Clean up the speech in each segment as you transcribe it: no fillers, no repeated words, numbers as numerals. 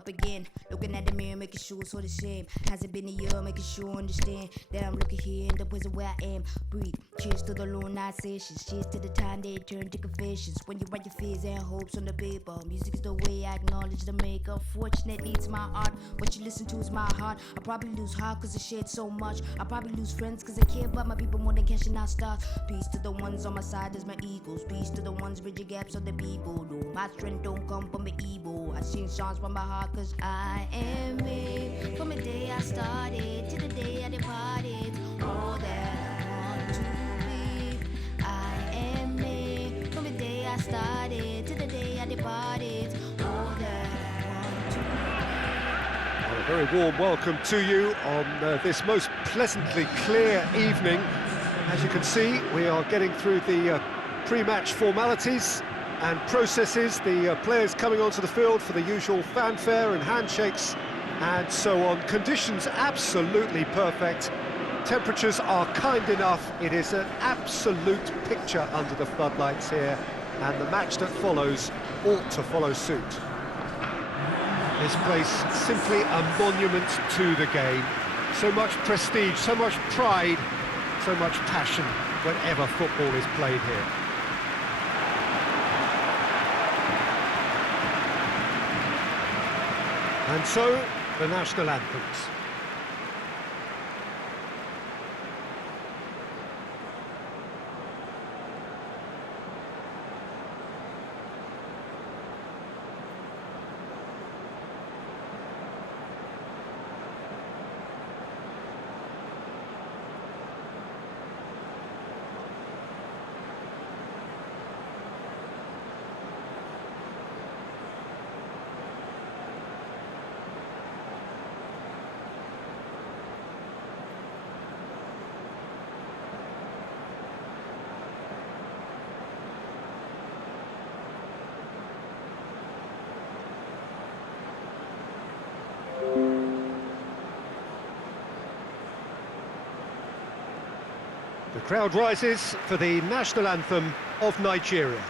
up again. Looking at the mirror, making sure it's all the same. Hasn't been a year, making sure I understand that I'm looking here in the prison where I am. Breathe. Cheers to the long night sessions. Cheers to the time they turn to confessions. When you write your fears and hopes on the paper, music is the way I acknowledge the maker. Fortunately, it's my art. What you listen to is my heart. I probably lose heart cause I shared so much. I probably lose friends cause I care about my people more than cashing out stars. Peace to the ones on my side as my equals. Peace to the ones bridging gaps of the people. No, my strength don't come from the evil. I sing songs from my heart cause I am it. From the day I started to the day I departed. All that I want to be, I am it. From the day I started to the day I departed. All that I want to be. Well, a very warm welcome to you on this most pleasantly clear evening. As you can see, we are getting through the pre-match formalities and processes, the players coming onto the field for the usual fanfare and handshakes and so on. Conditions absolutely perfect. Temperatures are kind enough. It is an absolute picture under the floodlights here, and the match that follows ought to follow suit. This place simply a monument to the game. So much prestige, so much pride, so much passion whenever football is played here. And so, the national anthems. The crowd rises for the national anthem of Nigeria.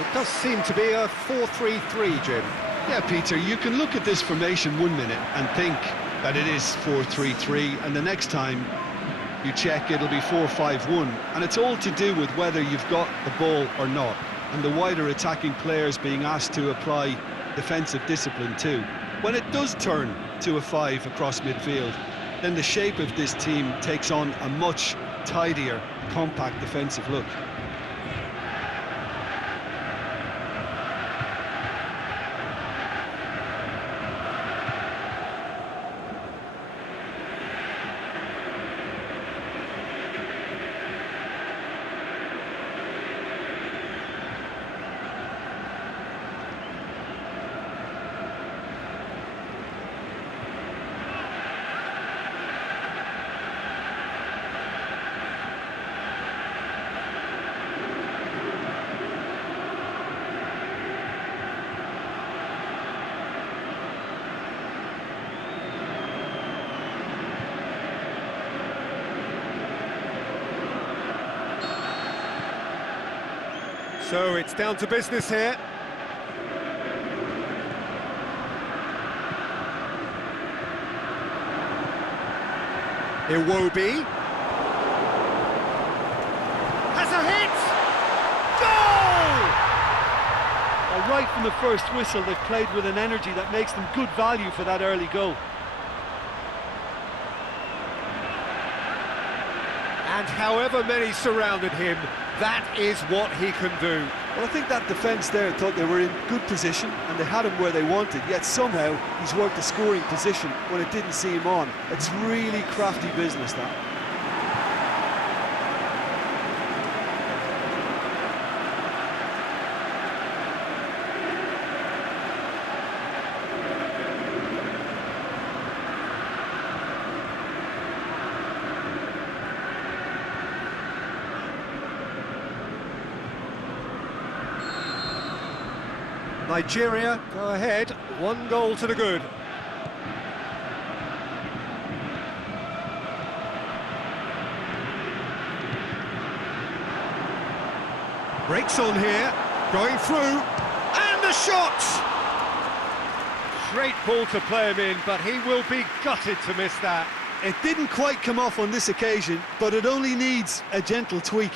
It does seem to be a 4-3-3, Jim. Yeah, Peter, you can look at this formation 1 minute and think that it is 4-3-3, and the next time you check it'll be 4-5-1, and it's all to do with whether you've got the ball or not, and the wider attacking players being asked to apply defensive discipline too. When it does turn to a 5 across midfield, then the shape of this team takes on a much tidier, compact defensive look. So it's down to business here. Iwobi has a hit! Goal! right from the first whistle, they've played with an energy that makes them good value for that early goal. And however many surrounded him, that is what he can do. Well, I think that defence there thought they were in good position and they had him where they wanted, yet somehow he's worked a scoring position when it didn't see him on. It's really crafty business, that. Nigeria go ahead, 1 goal to the good. Breaks on here, going through, and the shot! Great ball to play him in, but he will be gutted to miss that. It didn't quite come off on this occasion, but it only needs a gentle tweak.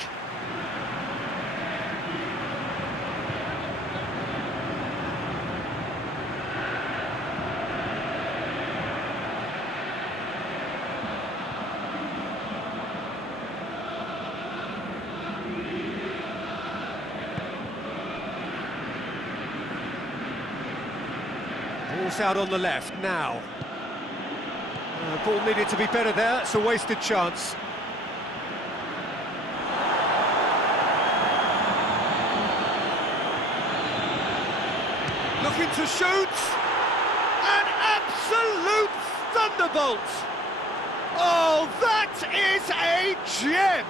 Ball's out on the left now. Ball needed to be better there, it's a wasted chance. Looking to shoot! An absolute thunderbolt! Oh, that is a gem!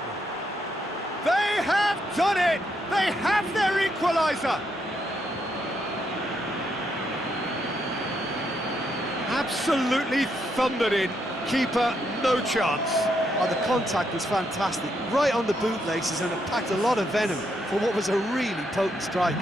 They have done it! They have their equaliser! Absolutely thundered in. Keeper, no chance. Oh, the contact was fantastic. Right on the bootlaces, and it packed a lot of venom for what was a really potent strike.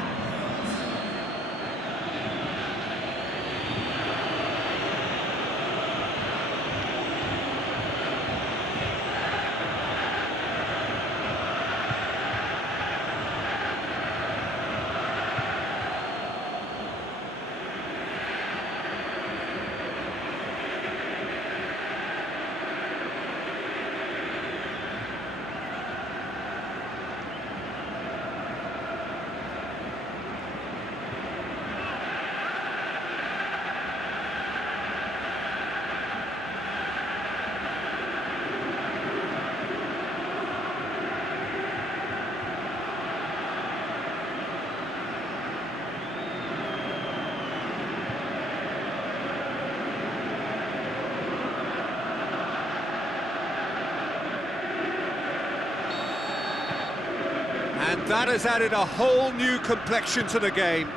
And that has added a whole new complexion to the game.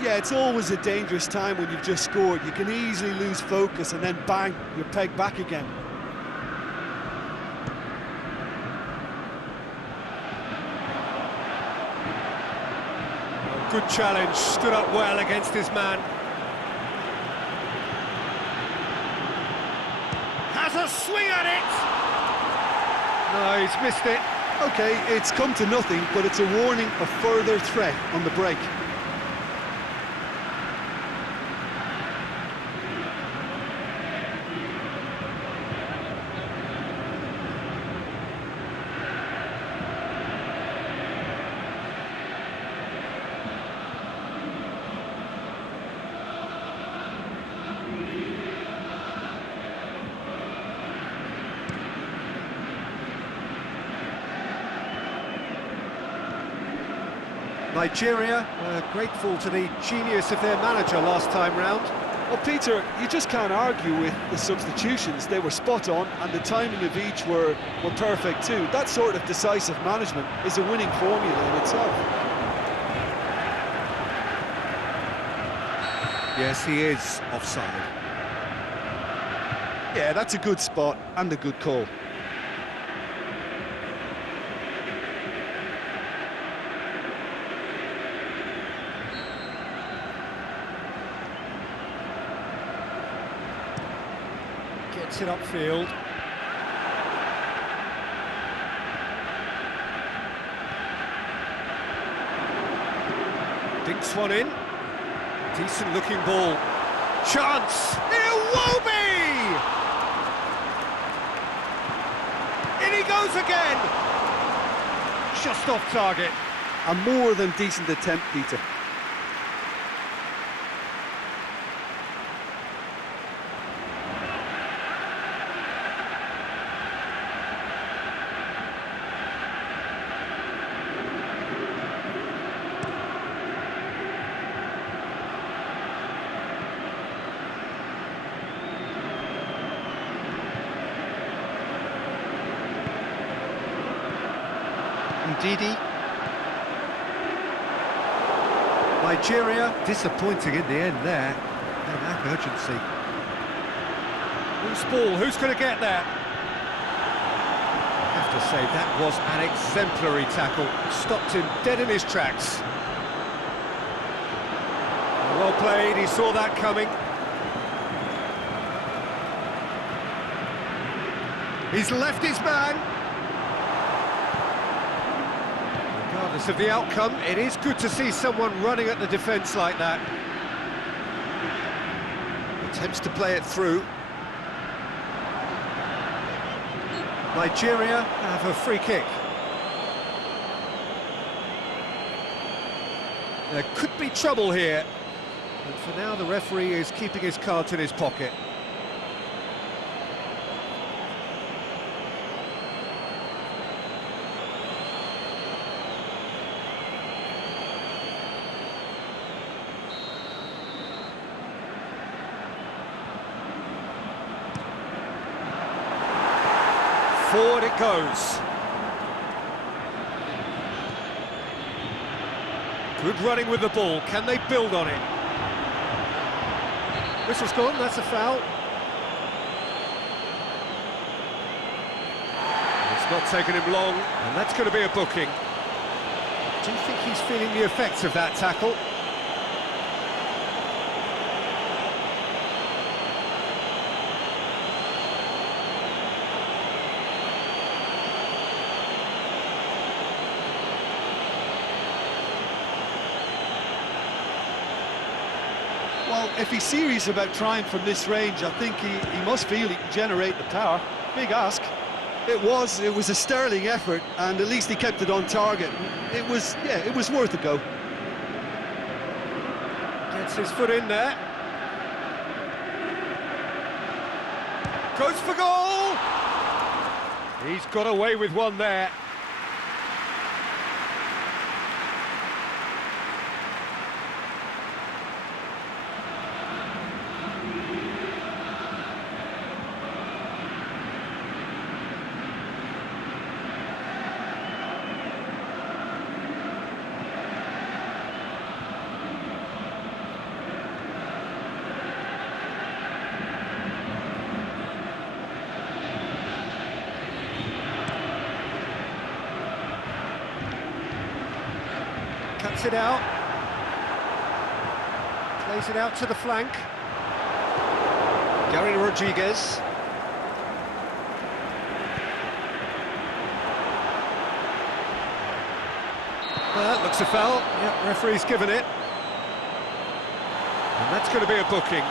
Yeah, it's always a dangerous time when you've just scored. You can easily lose focus and then bang, you're pegged back again. Good challenge, stood up well against his man. Has a swing at it! No, he's missed it. OK, it's come to nothing, but it's a warning of further threat on the break. Nigeria grateful to the genius of their manager last time round. Well, Peter, you just can't argue with the substitutions. They were spot on, and the timing of each were perfect too. That sort of decisive management is a winning formula in itself. Yes, he is offside. Yeah, that's a good spot and a good call. Gets it upfield. Dinks one in. Decent looking ball. Chance! Iwobi! In he goes again! Just off target. A more than decent attempt, Peter. Ndidi. Nigeria, disappointing in the end there. They lack urgency. Loose ball, who's going to get there? I have to say, that was an exemplary tackle. Stopped him dead in his tracks. Well played, he saw that coming. He's left his man. Regardless of the outcome, it is good to see someone running at the defence like that. Attempts to play it through. Nigeria have a free kick. There could be trouble here. And for now, the referee is keeping his cards in his pocket. Forward it goes. Good running with the ball. Can they build on it? Whistle's gone, that's a foul. It's not taken him long, and that's going to be a booking. Do you think he's feeling the effects of that tackle? Well, if he's serious about trying from this range, I think he must feel he can generate the power. Big ask. It was a sterling effort, and at least he kept it on target. It was worth a go. Gets his foot in there. Goes for goal! He's got away with one there. Cuts it out. Plays it out to the flank. Gary Rodriguez. Well, that looks a foul. Yep, referee's given it. And that's going to be a booking.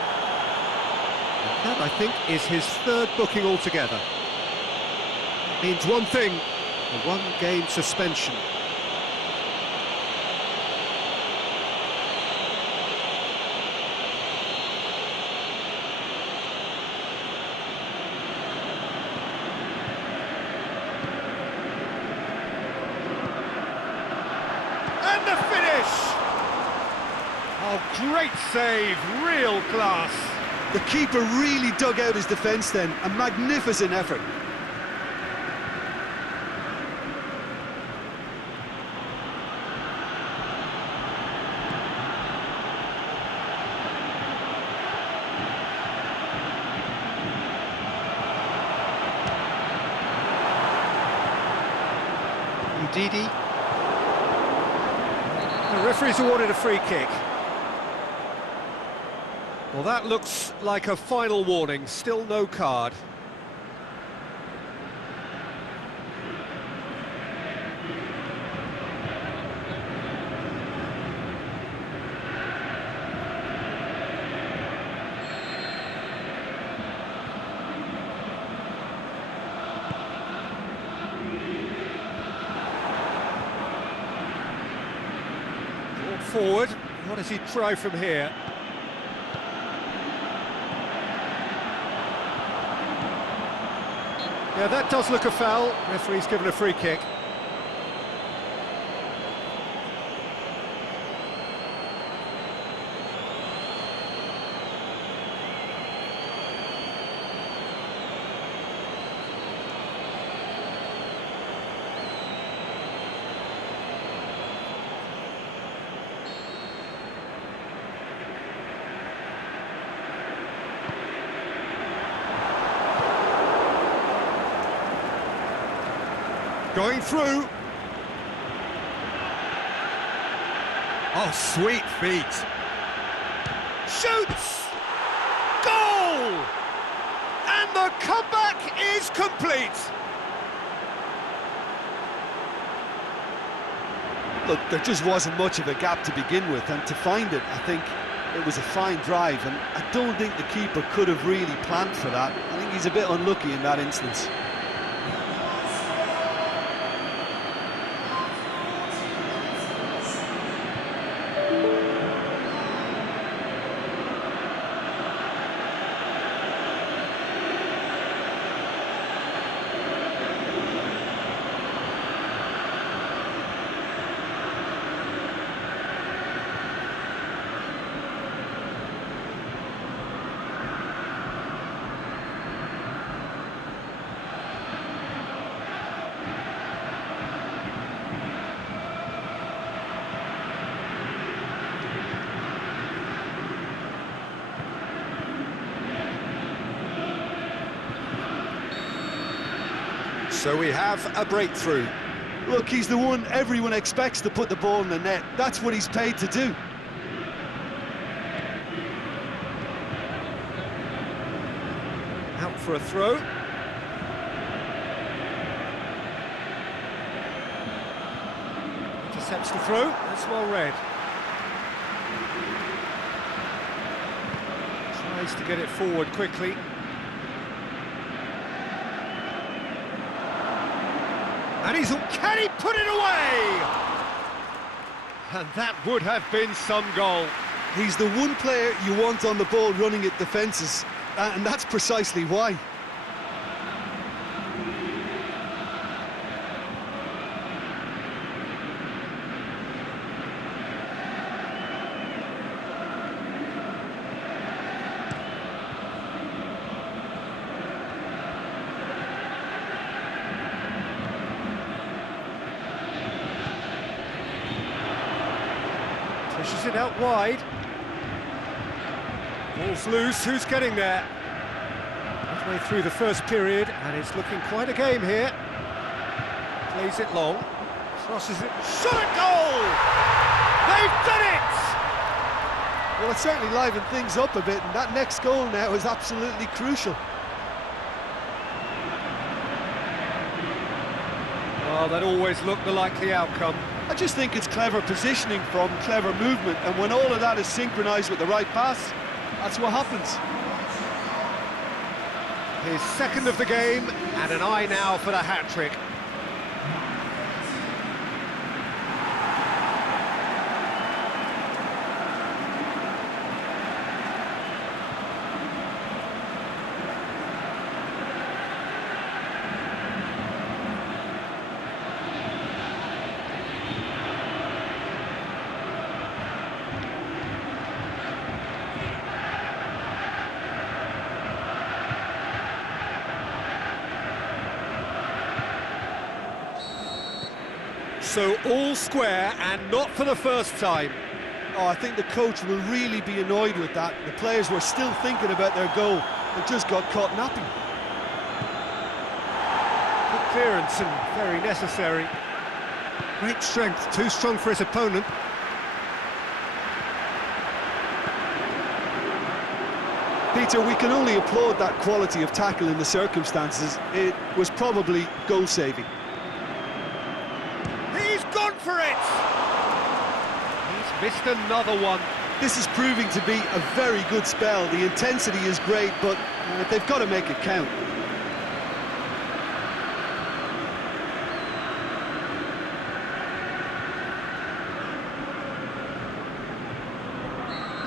And that, I think, is his third booking altogether. It means one thing, a one-game suspension. And the finish! Oh, great save, real class. The keeper really dug out his defence then. A magnificent effort. Ndidi. The referee's awarded a free kick. Well, that looks like a final warning. Still no card. forward. What does he try from here? Yeah, that does look a foul. Referee's given a free kick. Going through. Oh, sweet feet. Shoots! Goal! And the comeback is complete. Look, there just wasn't much of a gap to begin with, and to find it, I think it was a fine drive, and I don't think the keeper could have really planned for that. I think he's a bit unlucky in that instance. So we have a breakthrough. Look, he's the one everyone expects to put the ball in the net. That's what he's paid to do. Out for a throw. Intercepts the throw. That's well read. Tries to get it forward quickly. And can he put it away? And that would have been some goal. He's the one player you want on the ball running at defences, and that's precisely why. Pushes it out wide. Ball's loose, who's getting there? Halfway through the first period, and it's looking quite a game here. Plays it long, crosses it, shot at goal! They've done it! Well, it certainly livened things up a bit, and that next goal now is absolutely crucial. Well, that always looked the likely outcome. I just think it's clever positioning from clever movement, and when all of that is synchronised with the right pass, that's what happens. His second of the game, and an eye now for the hat-trick. So all square, and not for the first time. Oh, I think the coach will really be annoyed with that. The players were still thinking about their goal and just got caught napping. Good clearance and very necessary. Great strength, too strong for his opponent. Peter, we can only applaud that quality of tackle in the circumstances. It was probably goal-saving. He's gone for it! He's missed another one. This is proving to be a very good spell. The intensity is great, but they've got to make it count.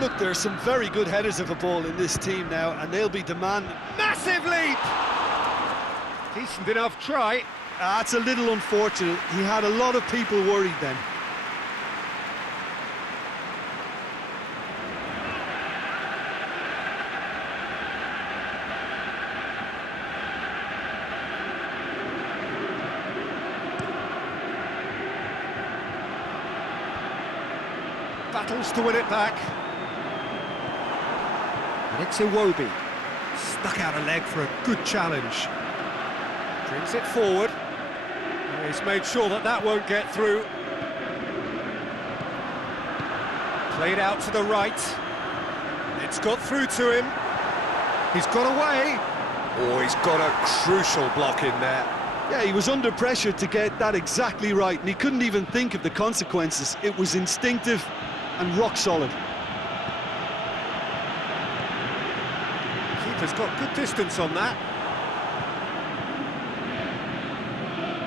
Look, there are some very good headers of a ball in this team now, and they'll be demanding. Massive leap! Decent enough try. That's a little unfortunate. He had a lot of people worried then. Battles to win it back. And it's Iwobi. Stuck out a leg for a good challenge. Brings it forward. And he's made sure that that won't get through. Played out to the right. It's got through to him. He's got away. Oh, he's got a crucial block in there. Yeah, he was under pressure to get that exactly right, and he couldn't even think of the consequences. It was instinctive and rock solid. Keeper's got good distance on that.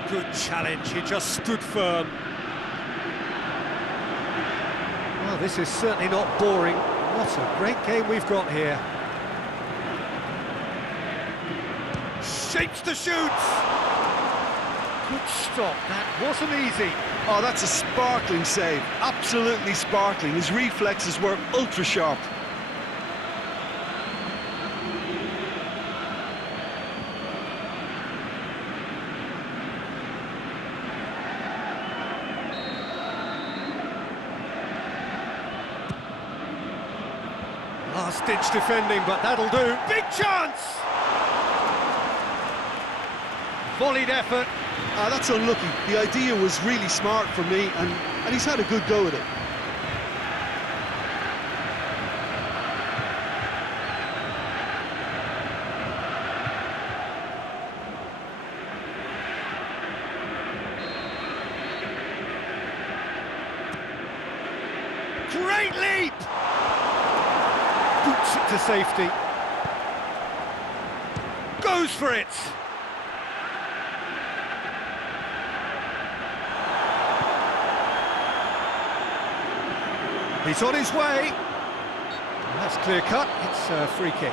Good challenge, he just stood firm. Well, this is certainly not boring. What a great game we've got here. Shapes to shoot! Good stop, that wasn't easy. Oh, that's a sparkling save, absolutely sparkling. His reflexes were ultra sharp. Last-ditch defending, but that'll do. Big chance! Volleyed effort. That's unlucky. The idea was really smart for me, and he's had a good go at it. Great leap! Boots it to safety. Goes for it! He's on his way. That's clear cut. It's a free kick.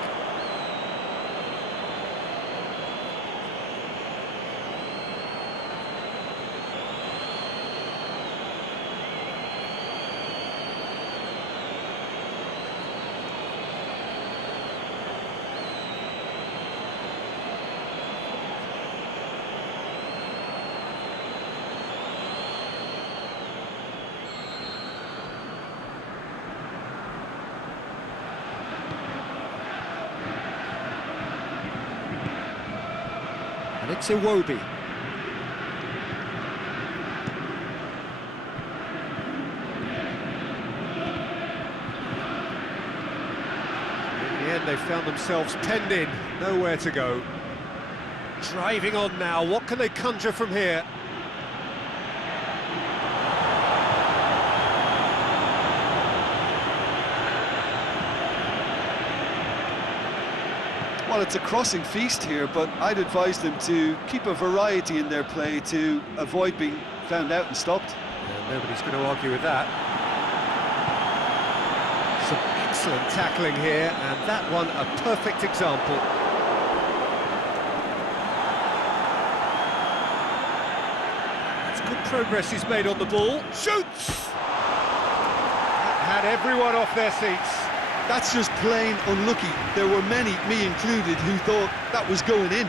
And it's Iwobi. In the end, they found themselves penned in, nowhere to go. Driving on now, what can they conjure from here? Well, it's a crossing feast here, but I'd advise them to keep a variety in their play to avoid being found out and stopped. Yeah, nobody's going to argue with that. Some excellent tackling here, and that one a perfect example. That's good progress he's made on the ball. Shoots! That had everyone off their seats. That's just plain unlucky. There were many, me included, who thought that was going in.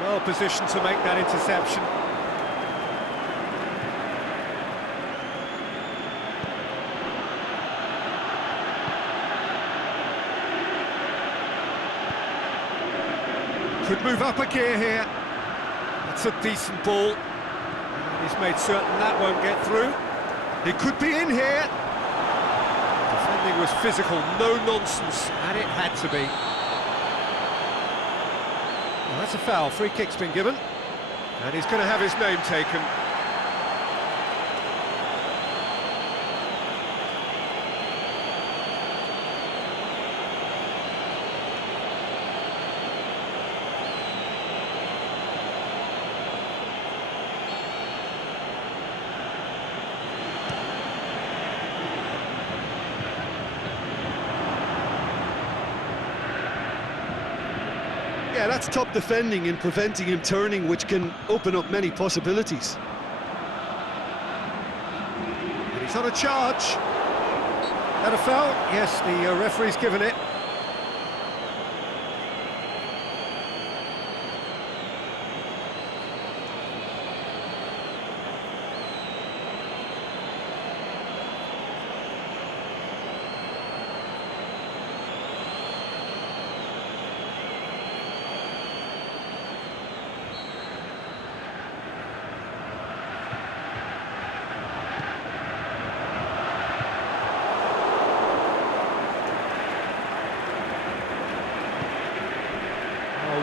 Well positioned to make that interception. Could move up a gear here. That's a decent ball. And he's made certain that won't get through. He could be in here. Defending was physical, no nonsense, and it had to be. Well, that's a foul. Free kick's been given, and he's going to have his name taken. Yeah, that's top defending and preventing him turning, which can open up many possibilities. And he's on a charge. That a foul? Yes, the referee's given it.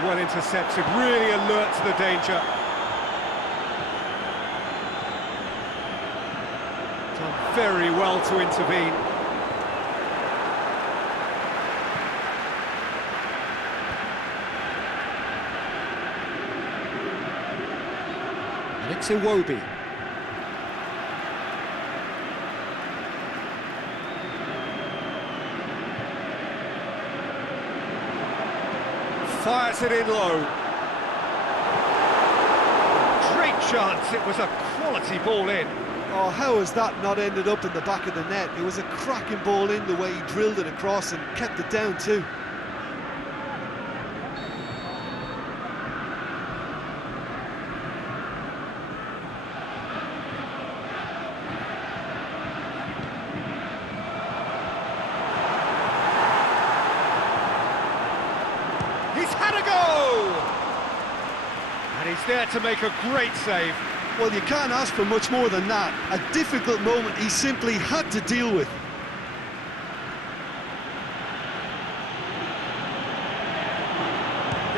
Well intercepted, really alert to the danger. Done very well to intervene. And it's Iwobi. Fires it in low. Great chance, it was a quality ball in. Oh, how has that not ended up in the back of the net? It was a cracking ball in, the way he drilled it across and kept it down too. He's had a go! And he's there to make a great save. Well, you can't ask for much more than that. A difficult moment he simply had to deal with.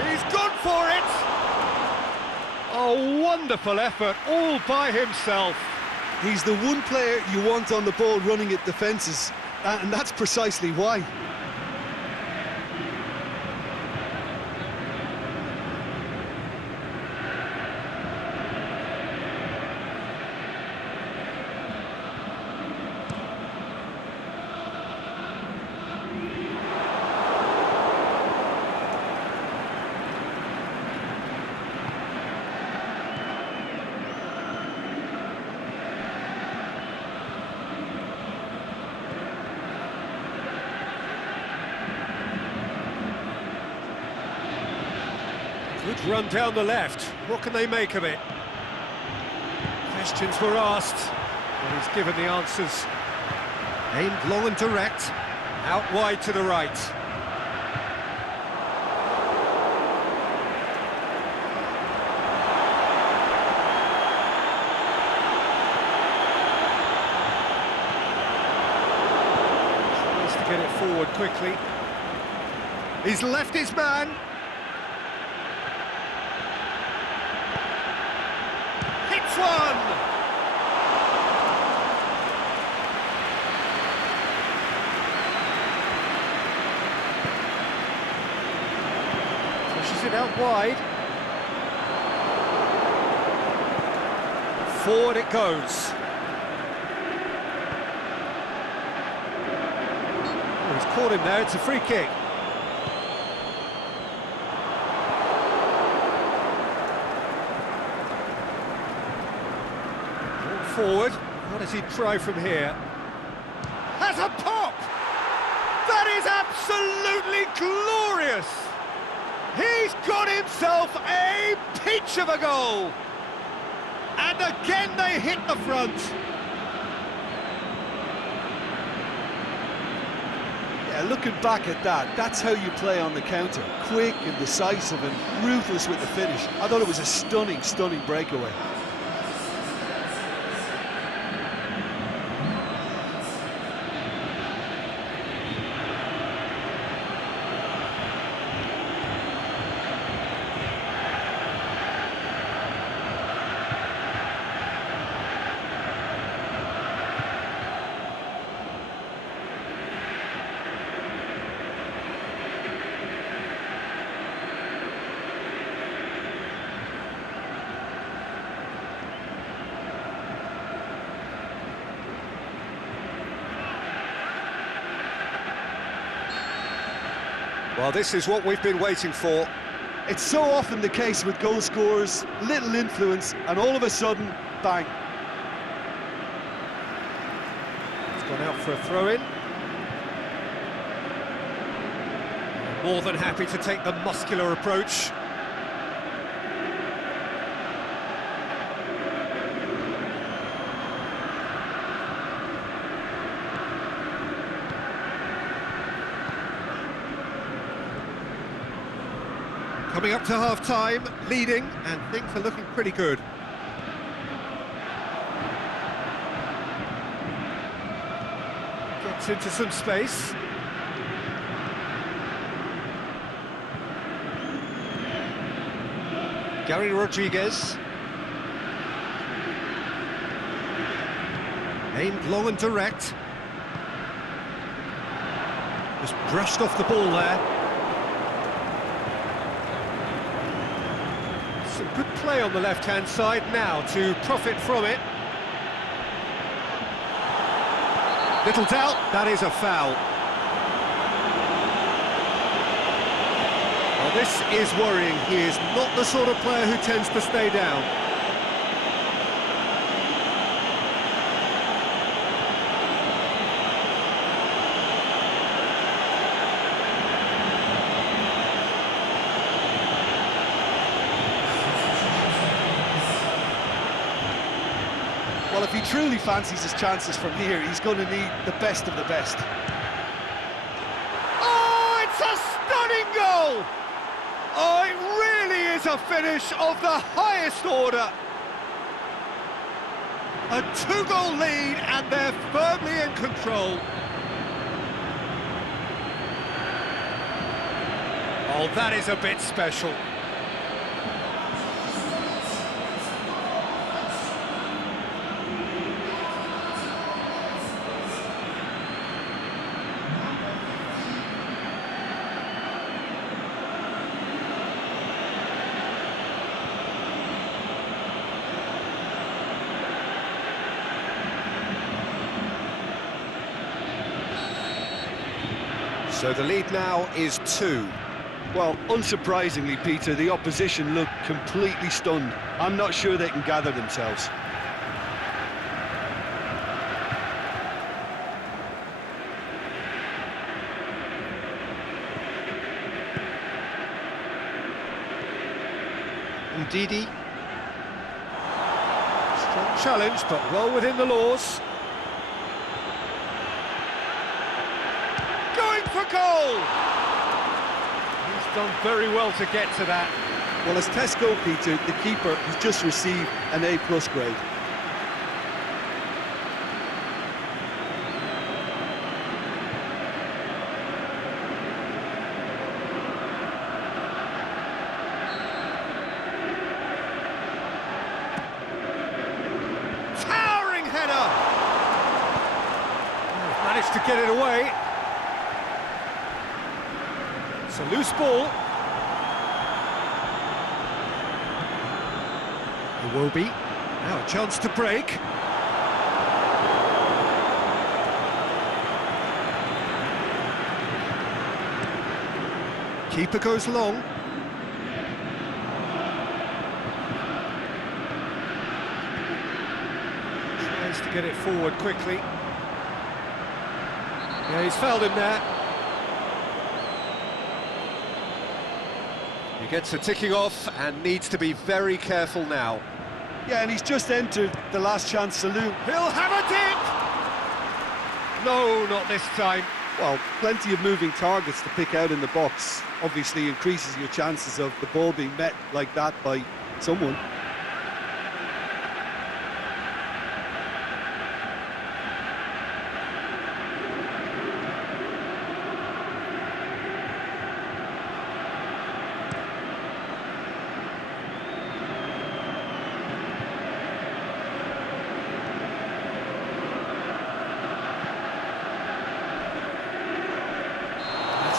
He's gone for it! A wonderful effort, all by himself. He's the one player you want on the ball running at defences, and that's precisely why. Good run down the left. What can they make of it? Questions were asked, and he's given the answers. Aimed long and direct, out wide to the right. Tries to get it forward quickly. He's left his man. One! Pushes it out wide. Forward it goes. Oh, he's caught him there, it's a free kick. Forward, what does he try from here? Has a pop! That is absolutely glorious! He's got himself a peach of a goal! And again they hit the front! Yeah, looking back at that, that's how you play on the counter. Quick and decisive and ruthless with the finish. I thought it was a stunning, stunning breakaway. Well, this is what we've been waiting for. It's so often the case with goal scorers, little influence, and all of a sudden, bang. It's gone out for a throw-in. More than happy to take the muscular approach. Coming up to half-time, leading, and things are looking pretty good. Gets into some space. Gary Rodriguez. Aimed long and direct. Just brushed off the ball there. Some good play on the left-hand side now to profit from it. Little doubt, that is a foul. Well, this is worrying. He is not the sort of player who tends to stay down. Well, if he truly fancies his chances from here, he's going to need the best of the best. Oh, it's a stunning goal! Oh, it really is a finish of the highest order. A two-goal lead, and they're firmly in control. Oh, that is a bit special. So the lead now is 2. Well, unsurprisingly, Peter, the opposition look completely stunned. I'm not sure they can gather themselves. Ndidi. Strong challenge, but well within the laws. Going for goal! He's done very well to get to that. Well, as test goal, Peter, the keeper has just received an A+ grade. Towering header! Managed to get it away. It's a loose ball. Iwobi. Now a chance to break. Keeper goes long. Tries to get it forward quickly. Yeah, he's fouled him there. He gets a ticking off and needs to be very careful now. Yeah, and he's just entered the last chance saloon. He'll have a dip! No, not this time. Well, plenty of moving targets to pick out in the box. Obviously increases your chances of the ball being met like that by someone.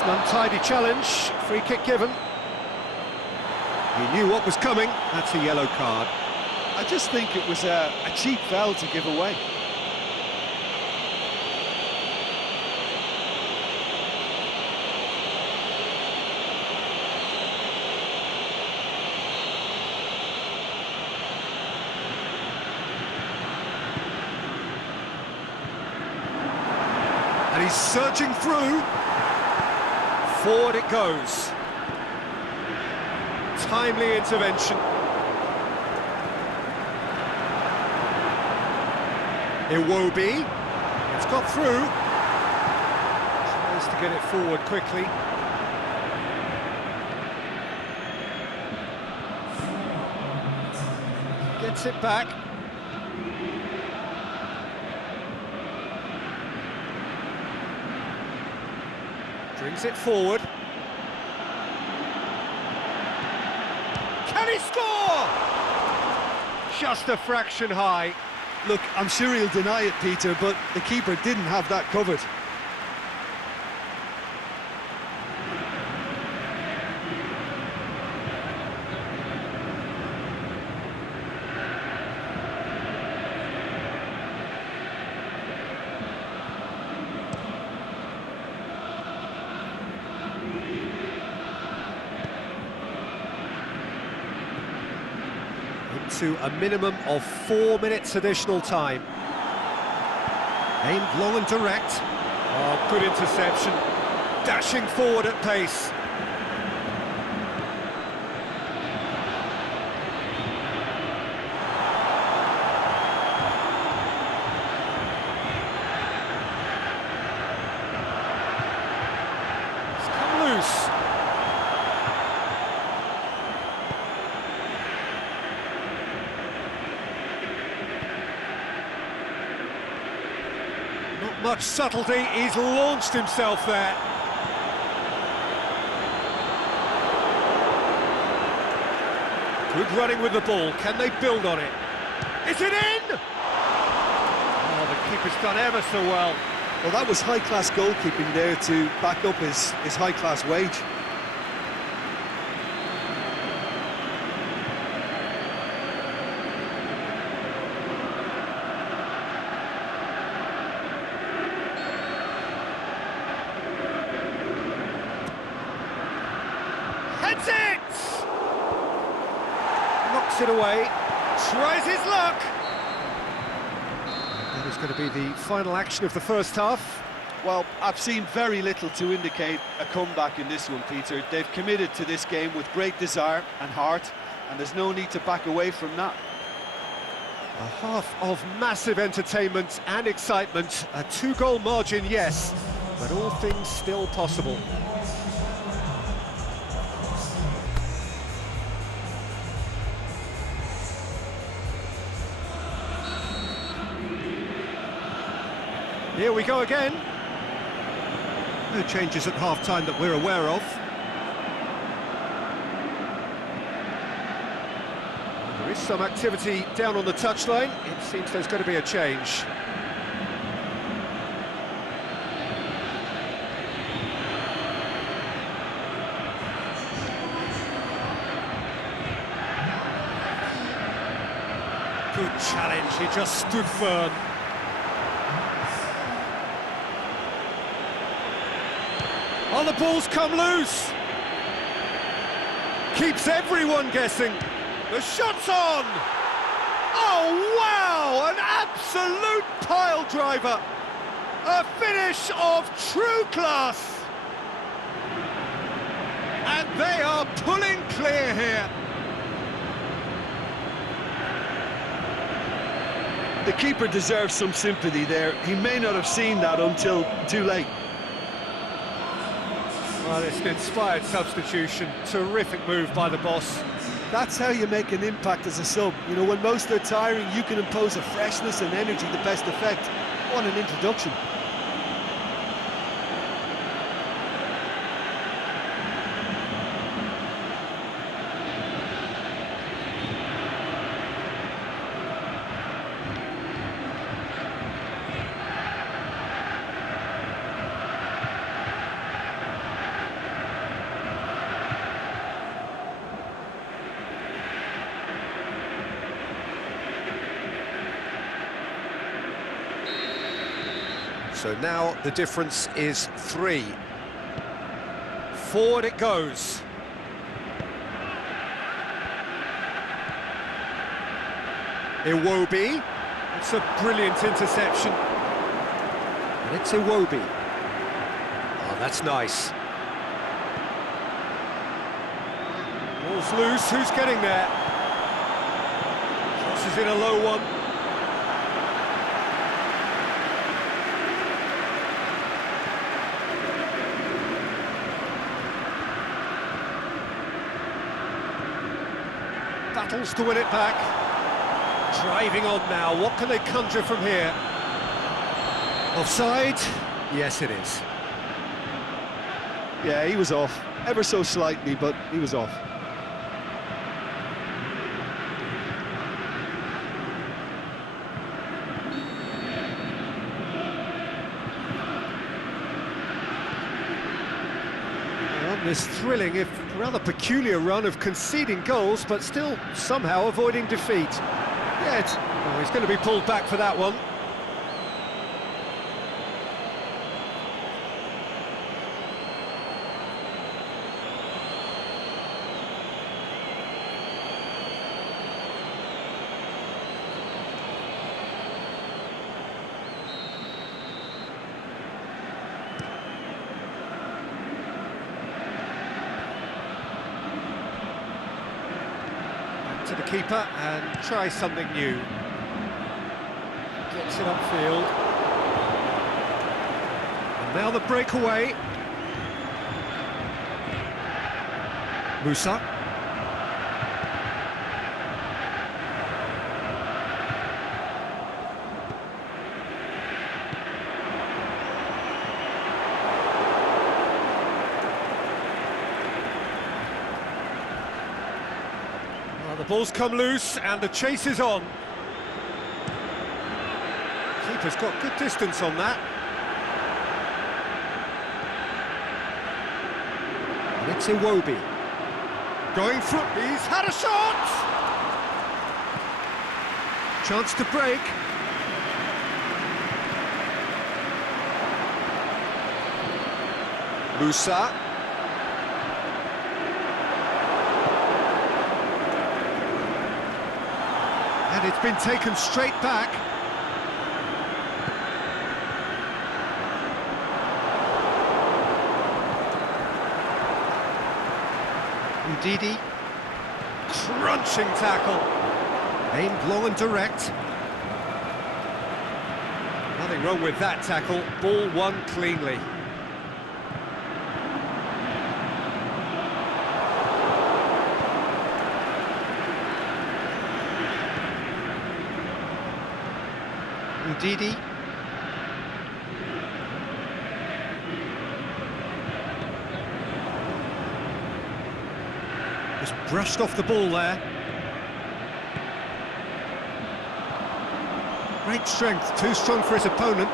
An untidy challenge, free kick given. He knew what was coming, that's a yellow card. I just think it was a cheap foul to give away. He's surging through. Forward it goes. Timely intervention. Iwobi. It's got through. Tries to get it forward quickly. Gets it back. Brings it forward. Can he score? Just a fraction high. Look, I'm sure he'll deny it, Peter, but the keeper didn't have that covered. To a minimum of 4 minutes additional time. Aimed long and direct. Oh, good interception. Dashing forward at pace. It's come loose. Not much subtlety, he's launched himself there. Good running with the ball, can they build on it? Is it in? Oh, the keeper's done ever so well. Well, that was high-class goalkeeping there to back up his high-class wage. Heads it! Knocks it away, tries his luck. That is going to be the final action of the first half. Well, I've seen very little to indicate a comeback in this one, Peter. They've committed to this game with great desire and heart, and there's no need to back away from that. A half of massive entertainment and excitement. A 2-goal margin, yes, but all things still possible. Here we go again. No changes at half-time that we're aware of. There is some activity down on the touchline. It seems there's going to be a change. Good challenge, he just stood firm. Oh, the ball's come loose. Keeps everyone guessing. The shot's on. Oh, wow! An absolute pile driver. A finish of true class. And they are pulling clear here. The keeper deserves some sympathy there. He may not have seen that until too late. Well, it's an inspired substitution. Terrific move by the boss. That's how you make an impact as a sub. You know, when most are tiring, you can impose a freshness and energy the best effect. What an introduction. So now the difference is 3. Forward it goes. Iwobi. It's a brilliant interception. And it's Iwobi. That's nice. Ball's loose, who's getting there? Crosses in a low one. Battles to win it back. Driving on now, what can they conjure from here? Offside? Yes, it is. Yeah, he was off, ever so slightly, but he was off. On this thrilling, if rather peculiar run of conceding goals, but still somehow avoiding defeat. Yet, oh, he's going to be pulled back for that one. To the keeper and try something new. Gets it upfield. And now the breakaway. Musa. The ball's come loose and the chase is on. Keeper's got good distance on that. And it's Iwobi. Going through, he's had a shot! Chance to break. Musa. And it's been taken straight back. Ndidi. Crunching tackle. Aimed low and direct. Nothing wrong with that tackle. Ball won cleanly. Ndidi. Just brushed off the ball there. Great strength, too strong for his opponent.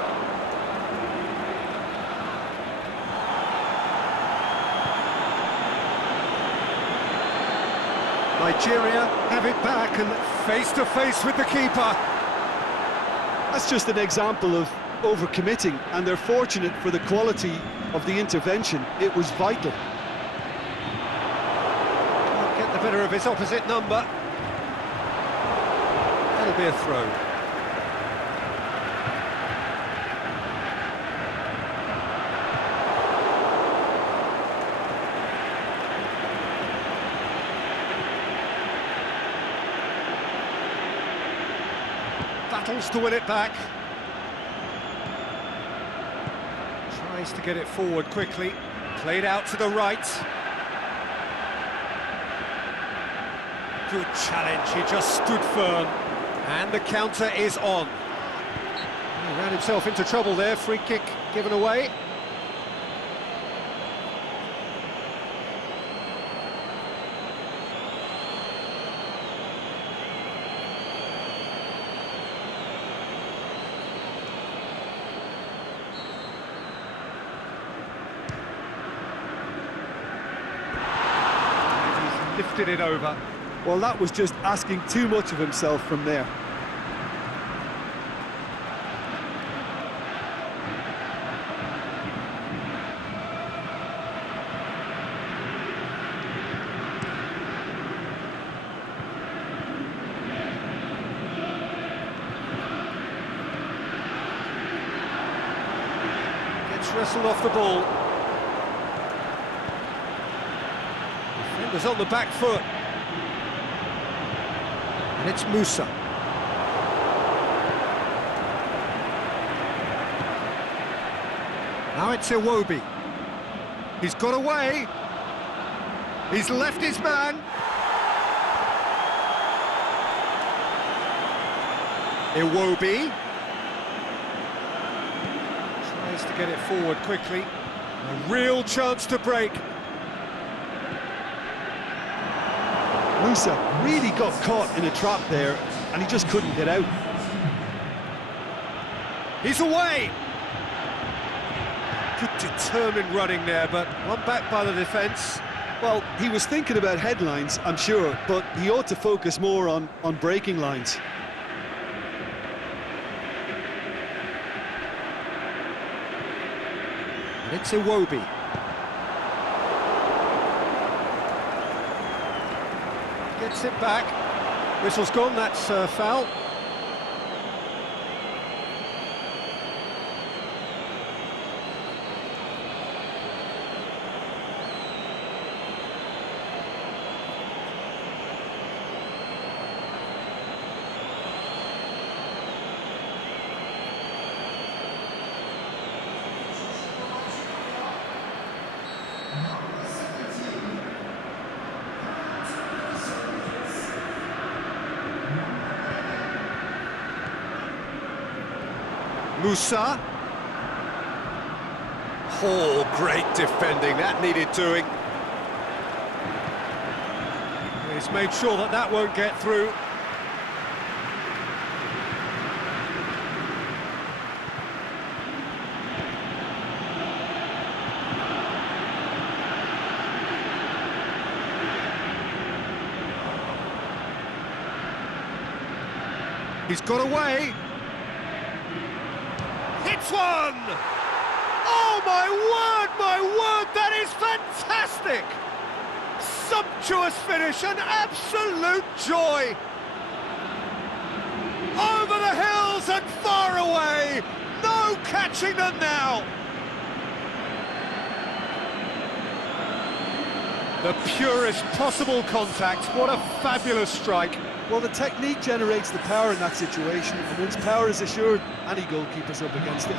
Nigeria have it back and face to face with the keeper. That's just an example of overcommitting, and they're fortunate for the quality of the intervention. It was vital. Can't get the better of his opposite number. That'll be a throw. Battles to win it back. Tries to get it forward quickly. Played out to the right. Good challenge, he just stood firm. And the counter is on. He ran himself into trouble there, free kick given away. Lifted it over. Well, that was just asking too much of himself from there. Gets wrestled off the ball. It was on the back foot. And it's Musa. Now it's Iwobi. He's got away. He's left his man. Iwobi. Tries to get it forward quickly. A real chance to break. Musa really got caught in a trap there, and he just couldn't get out. He's away! Good determined running there, but one back by the defence. Well, he was thinking about headlines, I'm sure, but he ought to focus more on breaking lines. And it's Iwobi. Gets it back. Whistle's gone, that's foul. Musa. Oh, great defending, that needed doing. He's made sure that that won't get through. He's got away. Hits one! Oh, my word, that is fantastic! Sumptuous finish, an absolute joy! Over the hills and far away, no catching them now! The purest possible contact, what a fabulous strike! Well, the technique generates the power in that situation, and once power is assured, any goalkeeper's up against it.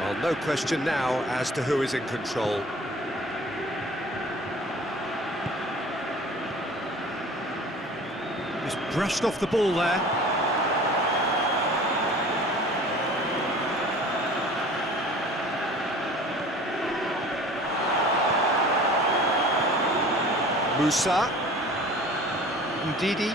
Well, no question now as to who is in control. Just brushed off the ball there. Musa. Ndidi.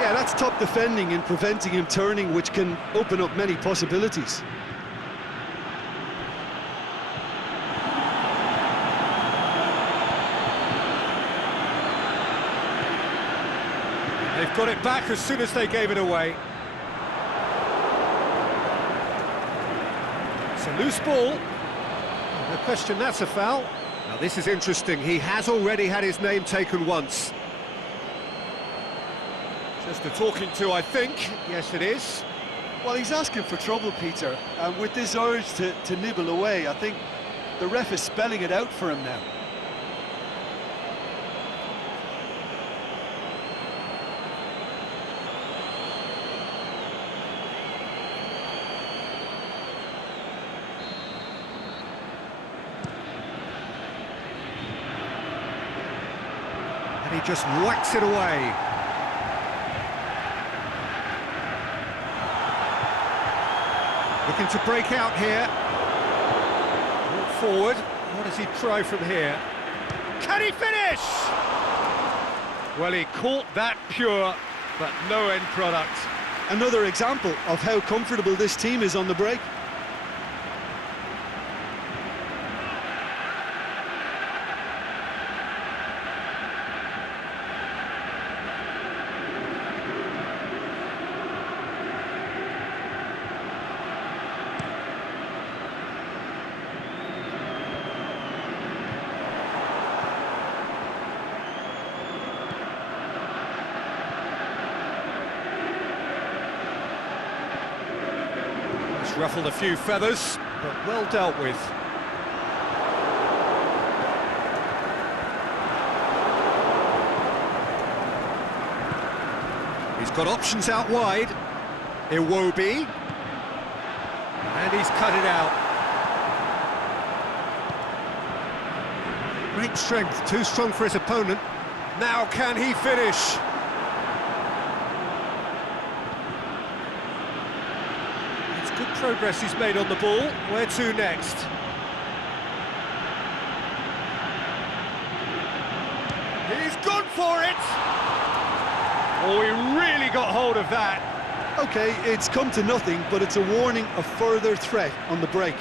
Yeah, that's top defending and preventing him turning, which can open up many possibilities. They've got it back as soon as they gave it away. It's a loose ball. No question, that's a foul. Now this is interesting. He has already had his name taken once. Just a talking to, I think. Yes, it is. Well, he's asking for trouble, Peter, and with this urge to nibble away, I think the ref is spelling it out for him now. And he just whacks it away. Looking to break out here. Forward. What does he try from here? Can he finish? Well, he caught that pure, but no end product. Another example of how comfortable this team is on the break. Ruffled a few feathers, but well dealt with. He's got options out wide. Iwobi. And he's cut it out. Great strength, too strong for his opponent. Now can he finish? Good progress he's made on the ball. Where to next? He's gone for it! Oh, he really got hold of that. Okay, it's come to nothing, but it's a warning of further threat on the break.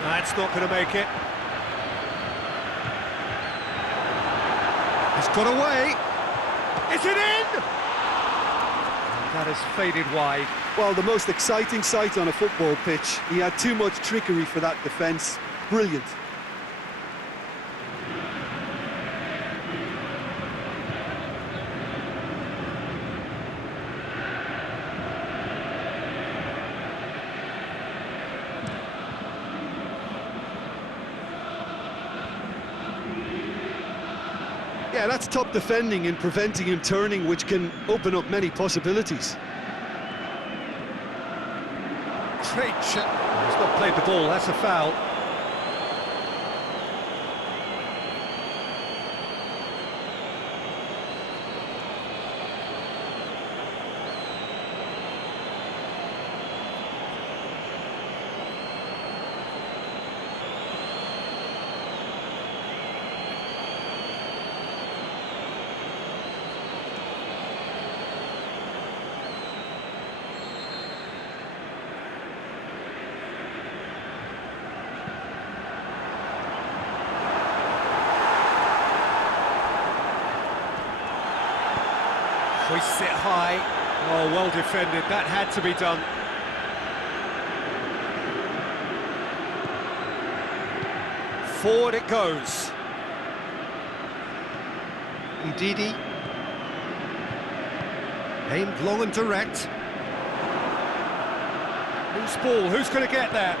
That's not going to make it. He's got away. Is it in? That has faded wide. Well, the most exciting sight on a football pitch. He had too much trickery for that defence. Brilliant. Yeah, that's top defending and preventing him turning, which can open up many possibilities. Great shot. He's not played the ball, that's a foul. Hoists it high. Oh, well defended. That had to be done. Forward it goes. Ndidi. Aimed long and direct. Loose ball. Who's going to get there?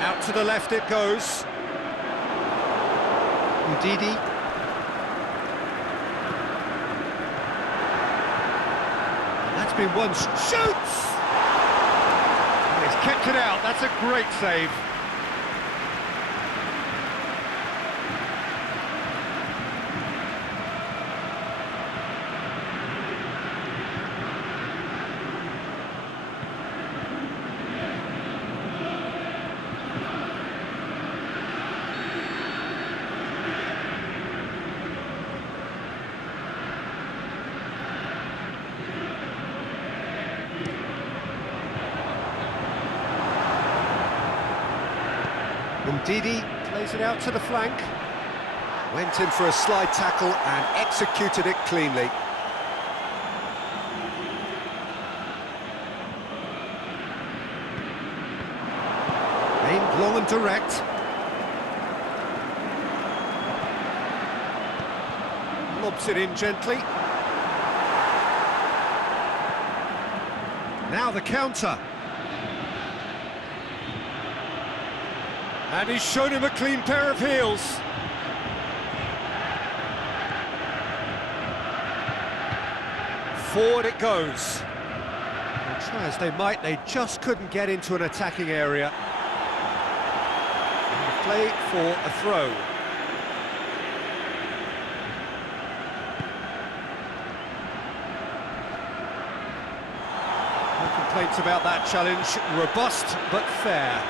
Out to the left it goes. Ndidi. That's been one shoots! And he's kept it out, that's a great save. Ndidi plays it out to the flank. Went in for a slide tackle and executed it cleanly. Aimed long and direct. Lobs it in gently. Now the counter. And he's shown him a clean pair of heels. Forward it goes. And try as they might, they just couldn't get into an attacking area. And the play for a throw. No complaints about that challenge. Robust but fair.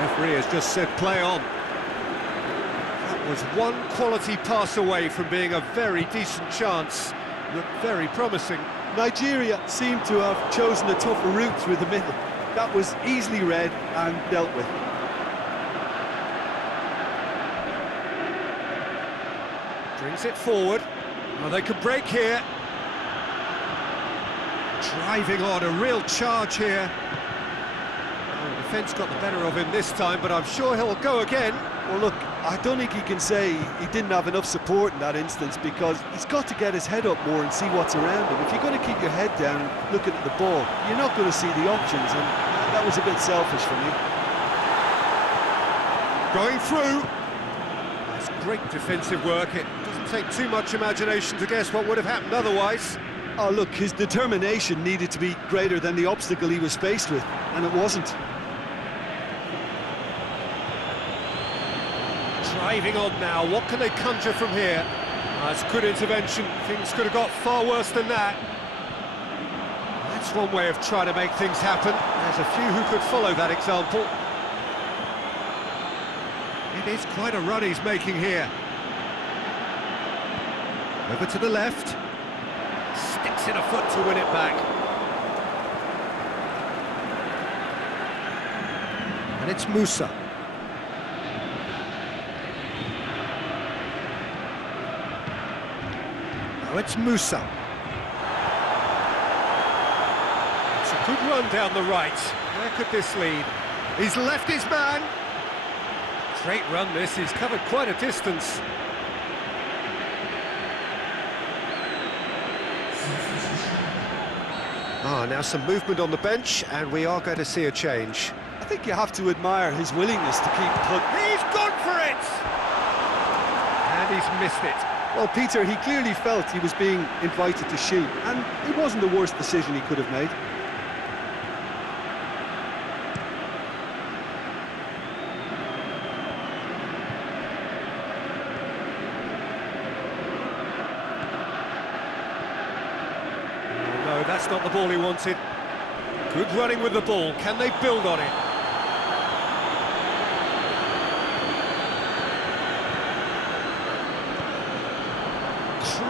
Referee has just said play on. That was one quality pass away from being a very decent chance. Looked very promising. Nigeria seemed to have chosen a tougher route through the middle. That was easily read and dealt with. Brings it forward. Well, they could break here. Driving on, a real charge here. The defence got the better of him this time, but I'm sure he'll go again. Well, look, I don't think he can say he didn't have enough support in that instance, because he's got to get his head up more and see what's around him. If you're going to keep your head down looking at the ball, you're not going to see the options, and that was a bit selfish for me. Going through. That's great defensive work. It doesn't take too much imagination to guess what would have happened otherwise. Oh, look, his determination needed to be greater than the obstacle he was faced with, and it wasn't. Driving on now, what can they conjure from here? That's good intervention, things could have got far worse than that. That's one way of trying to make things happen. There's a few who could follow that example. It is quite a run he's making here. Over to the left. Sticks in a foot to win it back. And it's Musa. Now it's Musa. It's a good run down the right. Where could this lead? He's left his man. Great run this, he's covered quite a distance. Now some movement on the bench, and we are going to see a change. I think you have to admire his willingness to keep put. He's gone for it! And he's missed it. Well, Peter, he clearly felt he was being invited to shoot, and it wasn't the worst decision he could have made. No, that's not the ball he wanted. Good running with the ball. Can they build on it?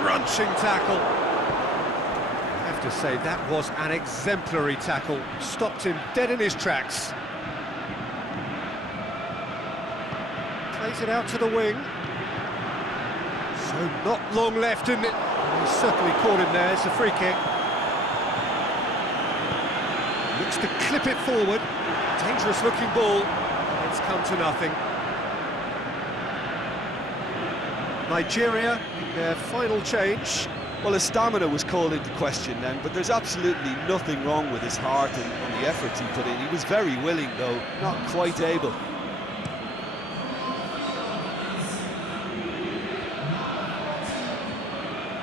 Crunching tackle. I have to say, that was an exemplary tackle. Stopped him dead in his tracks. Plays it out to the wing. So not long left in it. He's certainly caught him there. It's a free kick. Looks to clip it forward. Dangerous looking ball. It's come to nothing. Nigeria, their final change. Well, his stamina was called into question then, but there's absolutely nothing wrong with his heart and the efforts he put in. He was very willing, though, not quite able.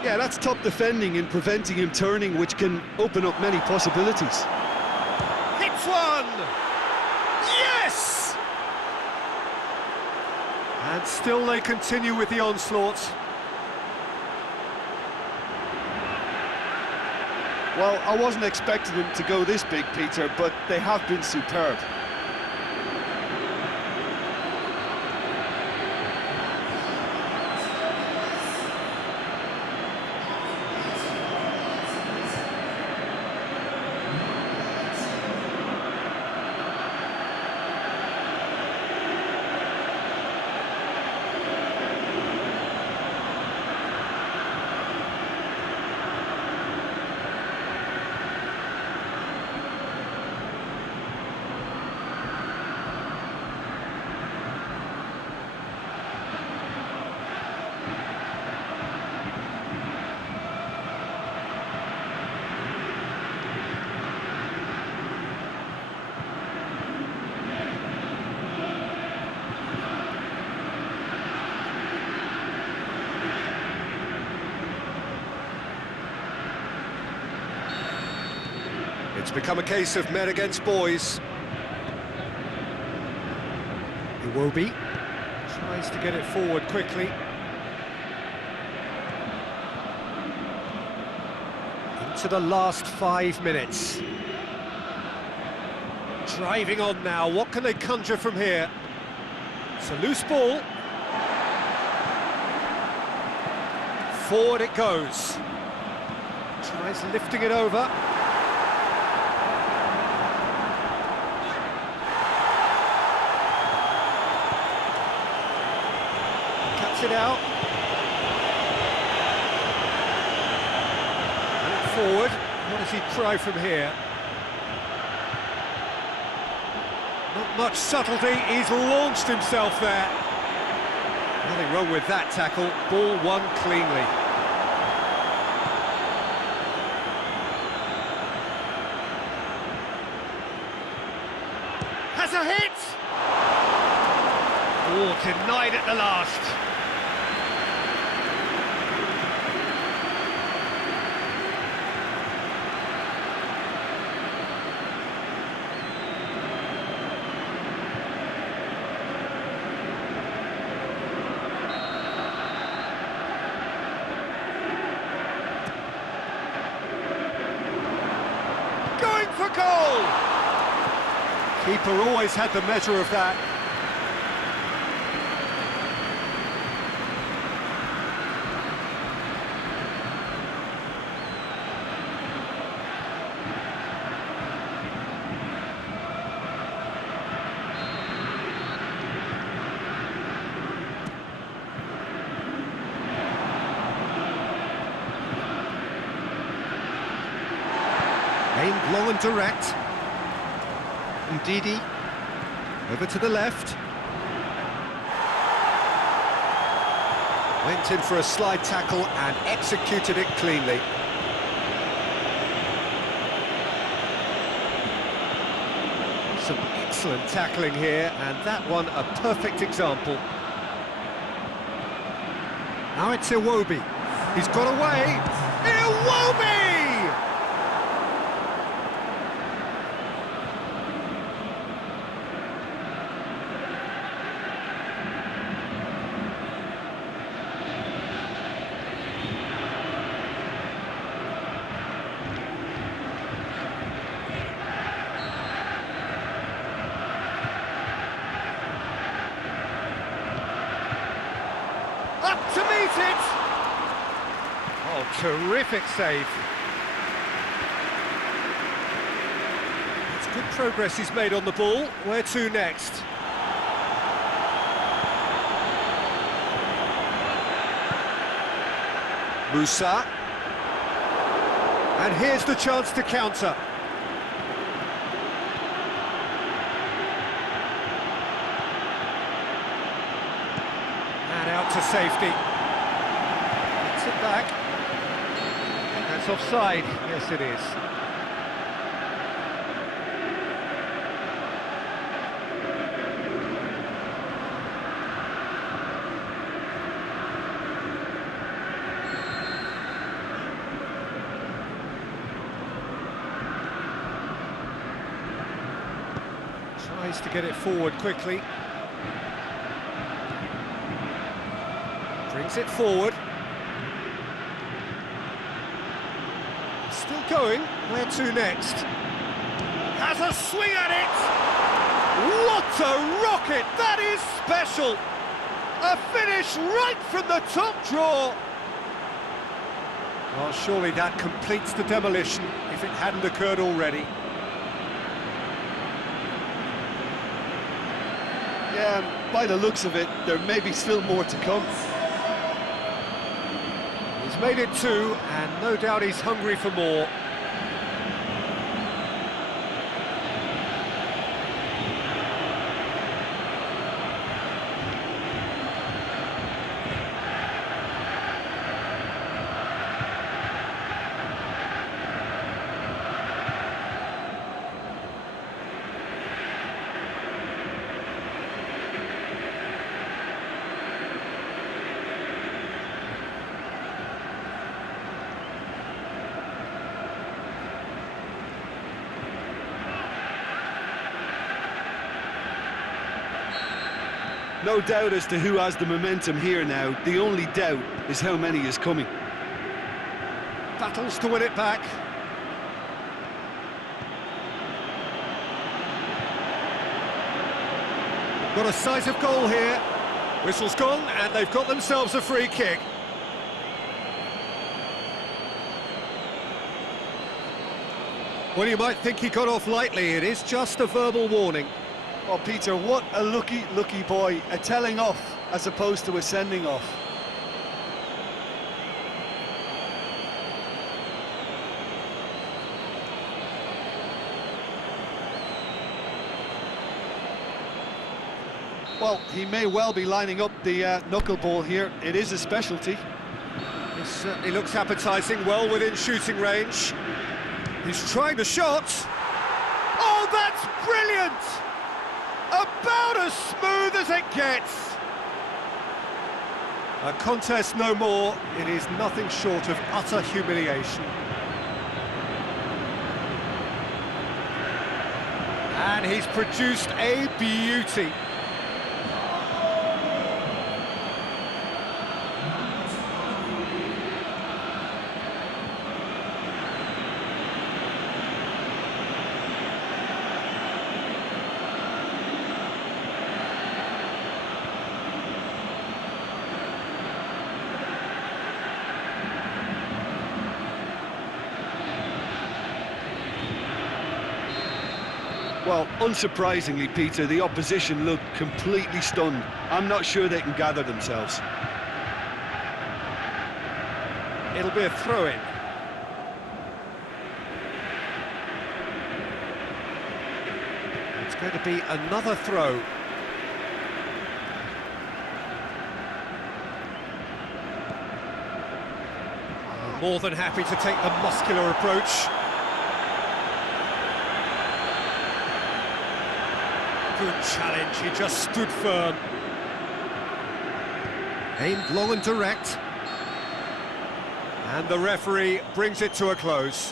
Yeah, that's top defending and preventing him turning, which can open up many possibilities. Hits one! Yes! And still they continue with the onslaught. Well, I wasn't expecting them to go this big, Peter, but they have been superb. become a case of men against boys. Iwobi tries to get it forward quickly. Into the last 5 minutes. Driving on now, what can they conjure from here? It's a loose ball. Forward it goes. Tries lifting it over. Cuts it out. And it forward. What does he try from here? Not much subtlety, he's launched himself there. Nothing wrong with that tackle, ball won cleanly. Has a hit! Oh, denied at the last. For goal! Keeper always had the measure of that. Aimed long and direct. Ndidi over to the left. Went in for a slide tackle and executed it cleanly. Some excellent tackling here, and that one a perfect example. Now it's Iwobi. He's got away. Iwobi! Up to meet it! Oh, terrific save. It's good progress he's made on the ball. Where to next? Musa. And here's the chance to counter. Out to safety. Gets it back. That's offside. Yes, it is. Tries to get it forward quickly. Brings it forward. Still going. Where to next? Has a swing at it! What a rocket! That is special! A finish right from the top draw! Well, surely that completes the demolition, if it hadn't occurred already. Yeah, by the looks of it, there may be still more to come. He's made it 2, and no doubt he's hungry for more. No doubt as to who has the momentum here now. The only doubt is how many is coming. Battles to win it back. Got a sight of goal here. Whistle's gone, and they've got themselves a free kick. Well, you might think he got off lightly. It is just a verbal warning. Oh, Peter, what a lucky boy. A telling off as opposed to a sending off. Well, he may well be lining up the knuckleball here. It is a specialty. It certainly looks appetising, well within shooting range. He's trying the shot. Oh, that's brilliant! About as smooth as it gets. A contest no more. It is nothing short of utter humiliation. And he's produced a beauty. Well, unsurprisingly, Peter, the opposition look completely stunned. I'm not sure they can gather themselves. It'll be a throw-in. It's going to be another throw. More than happy to take the muscular approach. Good challenge, he just stood firm. Aimed long and direct. And the referee brings it to a close.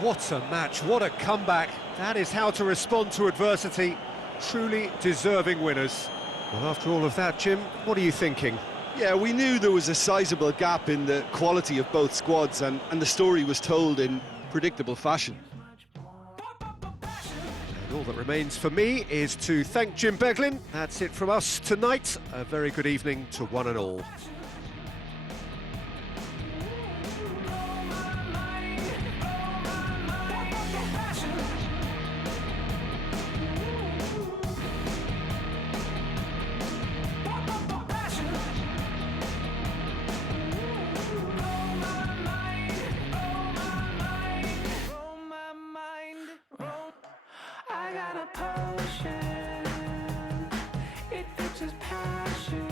What a match, what a comeback. That is how to respond to adversity. Truly deserving winners. Well, after all of that, Jim, what are you thinking? Yeah, we knew there was a sizable gap in the quality of both squads, and the story was told in predictable fashion. All that remains for me is to thank Jim Beglin. That's it from us tonight. A very good evening to one and all. I got a potion, it fixes passion.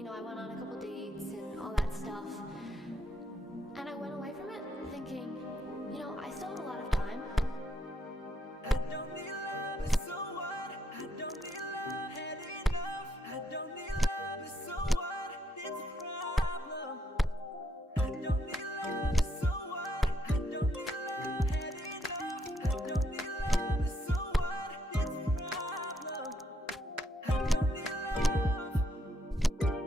You know, I went on a couple dates and all that stuff.